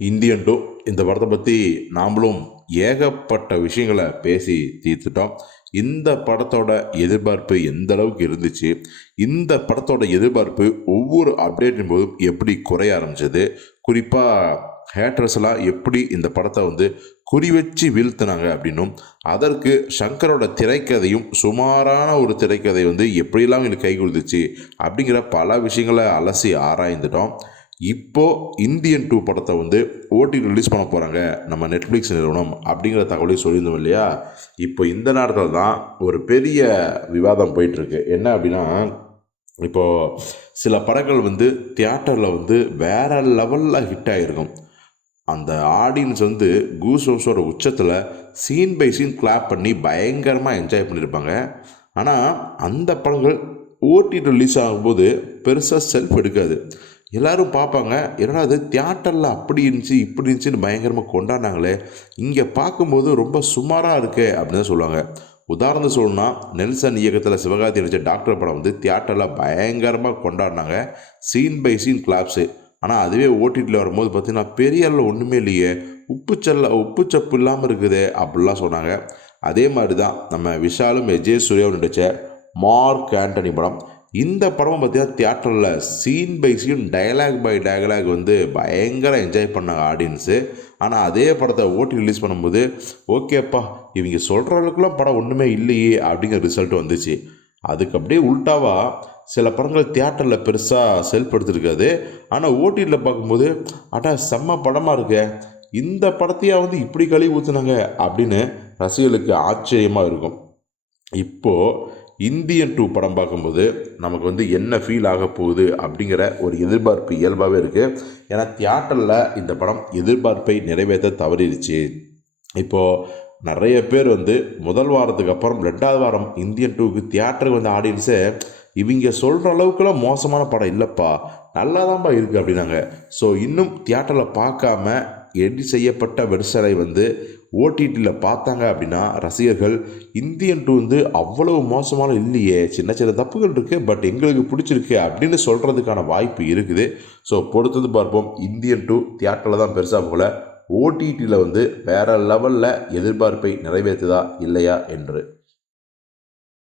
Indian two இந்த படத்தை பற்றி நாமளும் ஏகப்பட்ட விஷயங்களை பேசி தீர்த்துட்டோம். இந்த படத்தோட எதிர்பார்ப்பு எந்த அளவுக்கு இருந்துச்சு? இந்த படத்தோட எதிர்பார்ப்பு ஒவ்வொரு அப்டேட்டின் போதும் எப்படி குறைய ஆரம்பிச்சது? குறிப்பாக ஹேட்டர்ஸ் எல்லாம் எப்படி இந்த படத்தை வந்து குறி வச்சு வீழ்த்தினாங்க அப்படின்னும் அதற்கு சங்கரோட திரைக்கதையும் சுமாரான ஒரு திரைக்கதை வந்து எப்படியெல்லாம் எங்களுக்கு கை கொடுத்துச்சு அப்படிங்கிற பல விஷயங்களை அலசி ஆராய்ந்துட்டோம். இப்போது இந்தியன் டூ படத்தை வந்து ஓடி ரிலீஸ் பண்ண போகிறாங்க நம்ம நெட்ஃப்ளிக்ஸ் நிறுவனம் அப்படிங்கிற தகவலையும் சொல்லியிருந்தோம் இல்லையா? இப்போ இந்த நேரத்தில் தான் ஒரு பெரிய விவாதம் போயிட்டுருக்கு. என்ன அப்படின்னா இப்போது சில படங்கள் வந்து தியேட்டரில் வந்து வேற லெவலில் ஹிட் ஆகிருக்கும் அந்த ஆடியன்ஸ் வந்து கூசோஸோட உச்சத்தில் சீன் பை சீன் கிளாப் பண்ணி பயங்கரமாக என்ஜாய் பண்ணியிருப்பாங்க. ஆனால் அந்த படங்கள் ஓடி ரிலீஸ் ஆகும்போது பெருசாக செல்ஃப் எடுக்காது. எல்லாரும் பார்ப்பாங்க என்னடா அது தியேட்டரில் அப்படி இருந்துச்சு இப்படி இருந்துச்சுன்னு பயங்கரமாக கொண்டாடினாங்களே. இங்கே பார்க்கும்போது ரொம்ப சுமாராக இருக்குது அப்படின்னு தான் சொல்லுவாங்க. உதாரணம் சொல்லணும்னா நெல்சன் இயக்கத்தில் சிவகார்த்தி நடித்த டாக்டர் படம் வந்து தியேட்டரில் பயங்கரமாக கொண்டாடினாங்க. சீன் பை சீன் கிளாப்ஸு ஆனால் அதுவே ஓடிடியில் வரும்போது பார்த்தீங்கன்னா பெரிய அளவில் ஒன்றுமே இல்லையே. உப்புச்சல்ல உப்புச்சப்பு இல்லாமல் இருக்குது அப்படிலாம் சொன்னாங்க. அதே மாதிரி தான் நம்ம விஷாலும் விஜய் சூர்யாவும் நடித்த மார்க் ஆண்டனி படம். இந்த படமும் பார்த்தீங்கன்னா தியேட்டரில் scene by scene dialogue by dialogue வந்து பயங்கர என்ஜாய் பண்ணாங்க ஆடியன்ஸு ஆனால் அதே படத்தை ஓட்டி ரிலீஸ் பண்ணும்போது ஓகேப்பா இவங்க சொல்கிற அளவுக்குலாம் படம் ஒன்றுமே இல்லையே அப்படிங்கிற ரிசல்ட் வந்துச்சு. அதுக்கு அப்படியே உல்ட்டாவாக சில படங்கள் தியேட்டரில் பெருசாக செல்ஃப் எடுத்துருக்காது ஆனால் ஓடிடியில் பார்க்கும்போது அடா செம்ம படமாக இருக்கே. இந்த படத்தையாக வந்து இப்படி கழுவி ஊற்றுனாங்க அப்படின்னு ரசிகர்களுக்கு ஆச்சரியமாக இருக்கும். இப்போது இந்தியன் டூ படம் பார்க்கும்போது நமக்கு வந்து என்ன ஃபீல் ஆக போகுது அப்படிங்கிற ஒரு எதிர்பார்ப்பு இயல்பாகவே இருக்குது ஏன்னா தியேட்டரில் இந்த படம் எதிர்பார்ப்பை நிறைவேற்ற தவறிடுச்சு. இப்போது நிறைய பேர் வந்து முதல் வாரத்துக்கு அப்புறம் ரெண்டாவது வாரம் இந்தியன் டூக்கு தியேட்டருக்கு வந்த ஆடியன்ஸே இவங்க சொல்கிற அளவுக்குலாம் மோசமான படம் இல்லைப்பா நல்லா தான்ப்பா இருக்குது அப்படின்னாங்க. ஸோ இன்னும் தியேட்டரில் பார்க்காம எடிட் செய்யப்பட்ட வெர்சனை வந்து ஓடிடியில் பார்த்தாங்க அப்படின்னா ரசிகர்கள் இந்தியன் டூ வந்து அவ்வளவு மோசமான இல்லையே சின்ன சின்ன தப்புகள் இருக்குது பட் எங்களுக்கு பிடிச்சிருக்கு அப்படின்னு சொல்கிறதுக்கான வாய்ப்பு இருக்குது. ஸோ பொறுத்தது பார்ப்போம். இந்தியன் டூ தியேட்டரில் தான் பெருசாக போகல. ஓடிடியில் வந்து வேறு லெவலில் எதிர்பார்ப்பை நிறைவேற்றுதா இல்லையா என்று.